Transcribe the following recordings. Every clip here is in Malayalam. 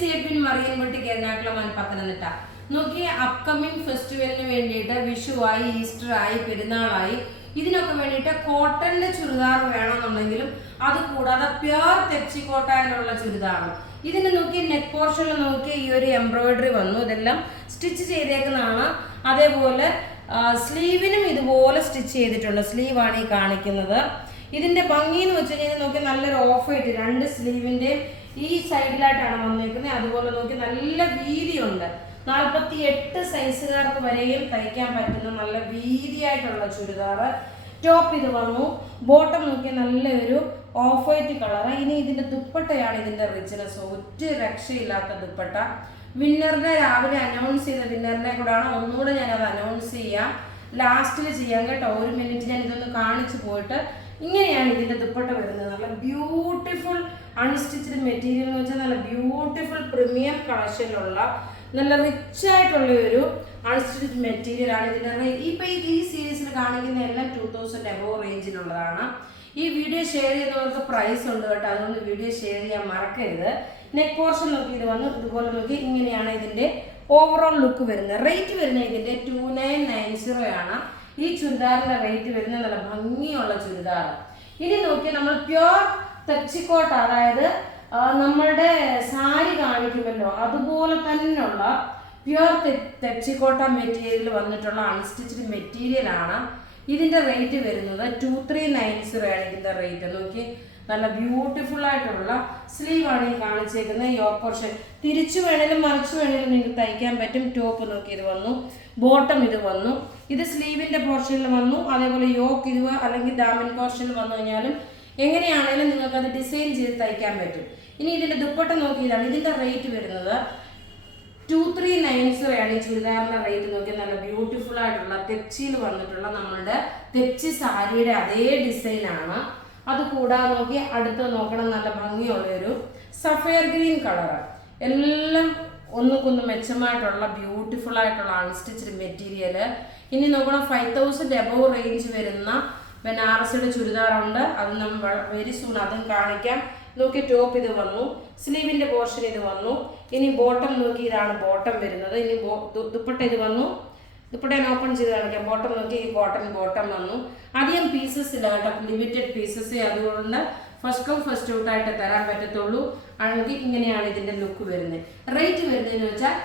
C Edwin Mariyanpatti Ernakulam Pathanamthitta. നോക്കി, അപ്കമിങ് ഫെസ്റ്റിവലിന് വേണ്ടിയിട്ട് വിഷുവായി, ഈസ്റ്റർ ആയി, പെരുന്നാളായി, ഇതിനൊക്കെ വേണ്ടിയിട്ട് കോട്ടന്റെ ചുരിദാർ വേണമെന്നുണ്ടെങ്കിലും അത് കൂടാതെ പ്യുർ തെച്ചിക്കോട്ടയിലുള്ള ചുരിദാറും. ഇതിന് നോക്കി നെക്ക് പോർഷനിൽ നോക്കി ഈ ഒരു എംബ്രോയിഡറി വന്നു, ഇതെല്ലാം സ്റ്റിച്ച് ചെയ്തേക്കുന്നതാണ്. അതേപോലെ സ്ലീവിനും ഇതുപോലെ സ്റ്റിച്ച് ചെയ്തിട്ടുണ്ട്. സ്ലീവാണ് ഈ കാണിക്കുന്നത്. ഇതിന്റെ ഭംഗി എന്ന് വെച്ച് കഴിഞ്ഞാൽ നോക്കി നല്ലൊരു ഓഫ് ആയിട്ട് രണ്ട് സ്ലീവിന്റെ ഈ സൈഡിലായിട്ടാണ് വന്നേക്കുന്നത്. അതുപോലെ നോക്കി നല്ല വീതിയുണ്ട്. 48 സൈസുകാർക്ക് വരെയും തയ്ക്കാൻ പറ്റുന്ന നല്ല വീതിയായിട്ടുള്ള ചുരിദാർ. ടോപ്പ് ഇത് വന്നു. ബോട്ടം നോക്കി നല്ലൊരു ഓഫ് വൈറ്റ് കളർ. ഇനി ഇതിന്റെ ദുപ്പട്ടയാണ് ഇതിന്റെ റിച്ച്നെസ്. ഒറ്റ രക്ഷയില്ലാത്ത ദുപ്പട്ട. വിന്നറിനെ രാവിലെ അനൗൺസ് ചെയ്ത വിന്നറിനെ കൂടാണ്. ഒന്നുകൂടെ ഞാനത് അനൗൺസ് ചെയ്യാം, ലാസ്റ്റിൽ ചെയ്യാം കേട്ടോ. ഒരു മിനിറ്റ് ഞാൻ ഇതൊന്ന് കാണിച്ചു പോയിട്ട്. ഇങ്ങനെയാണ് ഇതിന്റെ ദുപ്പട്ട വരുന്നത്. നല്ല ബ്യൂട്ടിഫുൾ അൺസ്റ്റിച്ച്ഡ് മെറ്റീരിയൽ എന്ന് വെച്ചാൽ നല്ല ബ്യൂട്ടിഫുൾ പ്രീമിയം കളക്ഷനിലുള്ള നല്ല റിച്ച് ആയിട്ടുള്ള ഒരു അൺസ്റ്റിച്ച്ഡ് മെറ്റീരിയൽ ആണ് ഇതിന്റെ. ഇപ്പൊ ഈ സീരീസിൽ കാണിക്കുന്ന എല്ലാം 2000 എബോവ് റേഞ്ചിലുള്ളതാണ്. ഈ വീഡിയോ ഷെയർ ചെയ്യുന്നവർക്ക് പ്രൈസ് ഉണ്ട് കേട്ടോ, അതുകൊണ്ട് വീഡിയോ ഷെയർ ചെയ്യാൻ മറക്കരുത്. നെക്ക് പോർഷൻ നോക്കി ഇത് വന്നു. ഇതുപോലെ നോക്കി ഇങ്ങനെയാണ് ഇതിന്റെ ഓവറോൾ ലുക്ക് വരുന്നത്. റേറ്റ് വരുന്നത് ഇതിന്റെ 2990 ആണ്. ഈ ചുരിദാറിന്റെ റേറ്റ് വരുന്നത് നല്ല ഭംഗിയുള്ള ചുരിദാർ. ഇനി നോക്കി നമ്മൾ പ്യുർ തെച്ചിക്കോട്ട, അതായത് നമ്മളുടെ സാരി കാണിക്കുമല്ലോ അതുപോലെ തന്നെയുള്ള പ്യുർ തെച്ചിക്കോട്ട മെറ്റീരിയൽ വന്നിട്ടുള്ള അൺസ്റ്റിച്ച്ഡ് മെറ്റീരിയൽ ആണ്. ഇതിന്റെ റേറ്റ് വരുന്നത് 2390 ആണ് ഇതിന്റെ റേറ്റ്. നോക്കി, നല്ല ബ്യൂട്ടിഫുൾ ആയിട്ടുള്ള സ്ലീവ് ആണ് ഈ കാണിച്ചേക്കുന്നത്. യോക്ക് പോർഷൻ തിരിച്ചു വേണേലും മറിച്ചു വേണേലും നിങ്ങൾക്ക് തയ്ക്കാൻ പറ്റും. ടോപ്പ് നോക്കി ഇത് വന്നു, ബോട്ടം ഇത് വന്നു. ഇത് സ്ലീവിന്റെ പോർഷനിൽ വന്നു. അതേപോലെ യോക്ക് ഇത് അല്ലെങ്കിൽ ഡാമൻ പോർഷനിൽ വന്നു കഴിഞ്ഞാലും എങ്ങനെയാണെങ്കിലും നിങ്ങൾക്ക് അത് ഡിസൈൻ ചെയ്ത് തയ്ക്കാൻ പറ്റും. ഇനി ഇതിന്റെ ദുപ്പട്ട നോക്കിയതാണ്. ഇതിന്റെ റേറ്റ് വരുന്നത് 2390 ആണ് ഈ ചുരിദാറിന്റെ റേറ്റ്. നോക്കി, നല്ല ബ്യൂട്ടിഫുൾ ആയിട്ടുള്ള തെച്ചിയിൽ വന്നിട്ടുള്ള നമ്മളുടെ തെച്ചി സാരിയുടെ അതേ ഡിസൈൻ ആണ്. അത് കൂടാതെ നോക്കി അടുത്ത് നോക്കണം, നല്ല ഭംഗിയുള്ള ഒരു സഫയർ ഗ്രീൻ കളർ. എല്ലാം ഒന്നുകൊന്ന് മെച്ചമായിട്ടുള്ള ബ്യൂട്ടിഫുൾ ആയിട്ടുള്ള അൺസ്റ്റിച്ച്ഡ് മെറ്റീരിയൽ. ഇനി നോക്കണം, 5000 എബോവ് റേഞ്ച് വരുന്ന ബനാറസിയുടെ ചുരിദാറുണ്ട്. അത് നമ്മൾ വെരി സൂൺ അതും കാണിക്കാം. നോക്കി, ടോപ്പ് ഇത് വന്നു, സ്ലീവിന്റെ പോർഷൻ ഇത് വന്നു. ഇനി ബോട്ടം നോക്കി, ഇതാണ് ബോട്ടം വരുന്നത്. ഇനി ദുപ്പട്ട ഇത് വന്നു. ദുപ്പട്ട ഞാൻ ഓപ്പൺ ചെയ്ത് കാണിക്കാം. ബോട്ടം നോക്കി, ഈ കോട്ടൺ ബോട്ടം വന്നു. അധികം പീസസ് ഇല്ല കേട്ടോ, ലിമിറ്റഡ് പീസസ്. അതുകൊണ്ട് ഫസ്റ്റ് കം ഫസ്റ്റ് ഔട്ട് ആയിട്ട് തരാൻ പറ്റത്തുള്ളൂ. ആണെങ്കിൽ ഇങ്ങനെയാണ് ഇതിന്റെ ലുക്ക് വരുന്നത്. റേറ്റ് വരുന്നതെന്ന് വെച്ചാൽ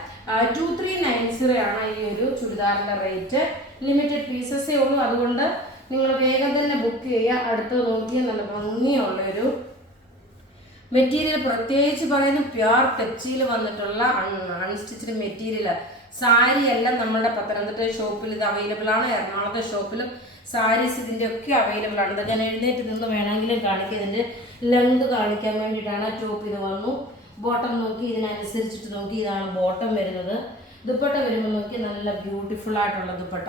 2390 ആണ് ഈ ഒരു ചുരിദാറിന്റെ റേറ്റ്. ലിമിറ്റഡ് പീസസേ ഉള്ളൂ. അതുകൊണ്ട് നിങ്ങൾ വേഗം തന്നെ ബുക്ക് ചെയ്യുക. അടുത്ത് നോക്കിയാൽ നല്ല ഭംഗിയുള്ള ഒരു മെറ്റീരിയൽ. പ്രത്യേകിച്ച് പറയുന്ന പ്യുർ തെച്ചിയിൽ വന്നിട്ടുള്ള അൺസ്റ്റിച്ച്ഡ് മെറ്റീരിയൽ. സാരി എല്ലാം നമ്മുടെ പത്തനംതിട്ട ഷോപ്പിൽ ഇത് അവൈലബിൾ ആണ്. എറണാകുളത്തെ ഷോപ്പിലും സാരീസ് ഇതിൻ്റെ ഒക്കെ അവൈലബിൾ ആണ്. ഞാൻ എഴുന്നേറ്റ് നിന്ന് വേണമെങ്കിലും കാണിക്കാം. ഇതിൻ്റെ ലെങ്ത് കാണിക്കാൻ വേണ്ടിയിട്ടാണ്. ടോപ്പ് ഇത് വന്നു, ബോട്ടം നോക്കി ഇതിനനുസരിച്ചിട്ട് നോക്കി ഇതാണ് ബോട്ടം വരുന്നത്. ദുപ്പട്ട വരുമ്പോൾ നോക്കി നല്ല ബ്യൂട്ടിഫുൾ ആയിട്ടുള്ള ദുപ്പട്ട.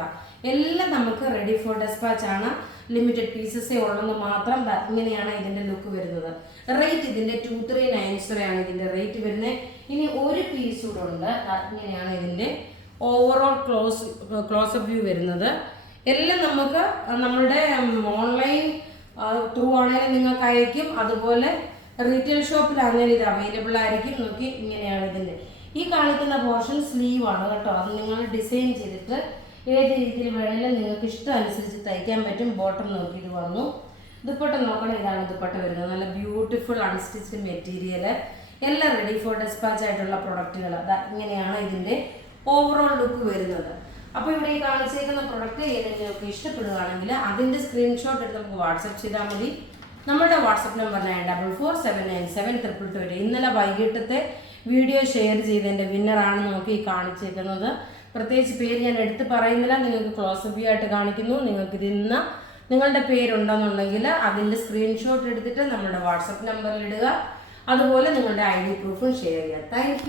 എല്ലാം നമുക്ക് റെഡി ഫോർ ഡെസ്പാച്ച് ആണ്. ലിമിറ്റഡ് പീസസേ ഉള്ളെന്ന് മാത്രം. ഇങ്ങനെയാണ് ഇതിന്റെ ലുക്ക് വരുന്നത്. റേറ്റ് ഇതിന്റെ 2390 ആണ് ഇതിന്റെ റേറ്റ് വരുന്നത്. ഇനി ഒരു പീസ് കൂടെ ഉണ്ട്. ഇങ്ങനെയാണ് ഇതിന്റെ ഓവറോൾ ക്ലോസപ്പ് വ്യൂ വരുന്നത്. എല്ലാം നമുക്ക് നമ്മളുടെ ഓൺലൈൻ ത്രൂ ആണെങ്കിലും നിങ്ങൾക്ക് അയക്കും. അതുപോലെ റീറ്റെയിൽ ഷോപ്പിലാണെങ്കിലും ഇത് അവൈലബിൾ ആയിരിക്കും. നോക്കി, ഇങ്ങനെയാണ് ഇതിന്റെ ഈ കാണിക്കുന്ന പോർഷൻ സ്ലീവ് ആണ് കേട്ടോ. അത് നിങ്ങൾ ഡിസൈൻ ചെയ്തിട്ട് ഏത് രീതിയിൽ വേണമെങ്കിലും നിങ്ങൾക്ക് ഇഷ്ടം അനുസരിച്ച് തയ്ക്കാൻ പറ്റും. ബോട്ടം നോക്കി ഇത് വന്നു. ദുപ്പട്ട നോക്കണം, ഇതാണ് ദുപ്പട്ട വരുന്നത്. നല്ല ബ്യൂട്ടിഫുൾ അൺസ്റ്റിച്ച്ഡ് മെറ്റീരിയൽ. എല്ലാം റെഡി ഫോർ ഡെസ്പാച്ച് ആയിട്ടുള്ള പ്രൊഡക്റ്റുകൾ. ഇങ്ങനെയാണ് ഇതിൻ്റെ ഓവറോൾ ലുക്ക് വരുന്നത്. അപ്പോൾ ഇവിടെ ഈ കാണിച്ചേക്കുന്ന പ്രൊഡക്റ്റ് ഏതെങ്കിലും നിങ്ങൾക്ക് ഇഷ്ടപ്പെടുകയാണെങ്കിൽ അതിൻ്റെ സ്ക്രീൻഷോട്ട് എടുത്ത് നമുക്ക് വാട്സപ്പ് ചെയ്താൽ മതി. നമ്മുടെ വാട്സപ്പ് നമ്പർ 94479722. ഇന്നലെ വൈകിട്ടത്തെ വീഡിയോ ഷെയർ ചെയ്തതിൻ്റെ വിന്നറാണ് നമുക്ക് ഈ കാണിച്ചേക്കുന്നത്. പ്രത്യേകിച്ച് പേര് ഞാൻ എടുത്ത് പറയുന്നില്ല, നിങ്ങൾക്ക് ക്ലോസപ്പ് വ്യൂ ആയിട്ട് കാണിക്കുന്നു. നിങ്ങൾക്ക് ഇതിന്ന് നിങ്ങളുടെ പേരുണ്ടെന്നുണ്ടെങ്കിൽ അതിൻ്റെ സ്ക്രീൻഷോട്ട് എടുത്തിട്ട് നമ്മുടെ വാട്സപ്പ് നമ്പറിൽ ഇടുക. അതുപോലെ നിങ്ങളുടെ ID പ്രൂഫും ഷെയർ ചെയ്യുക. താങ്ക്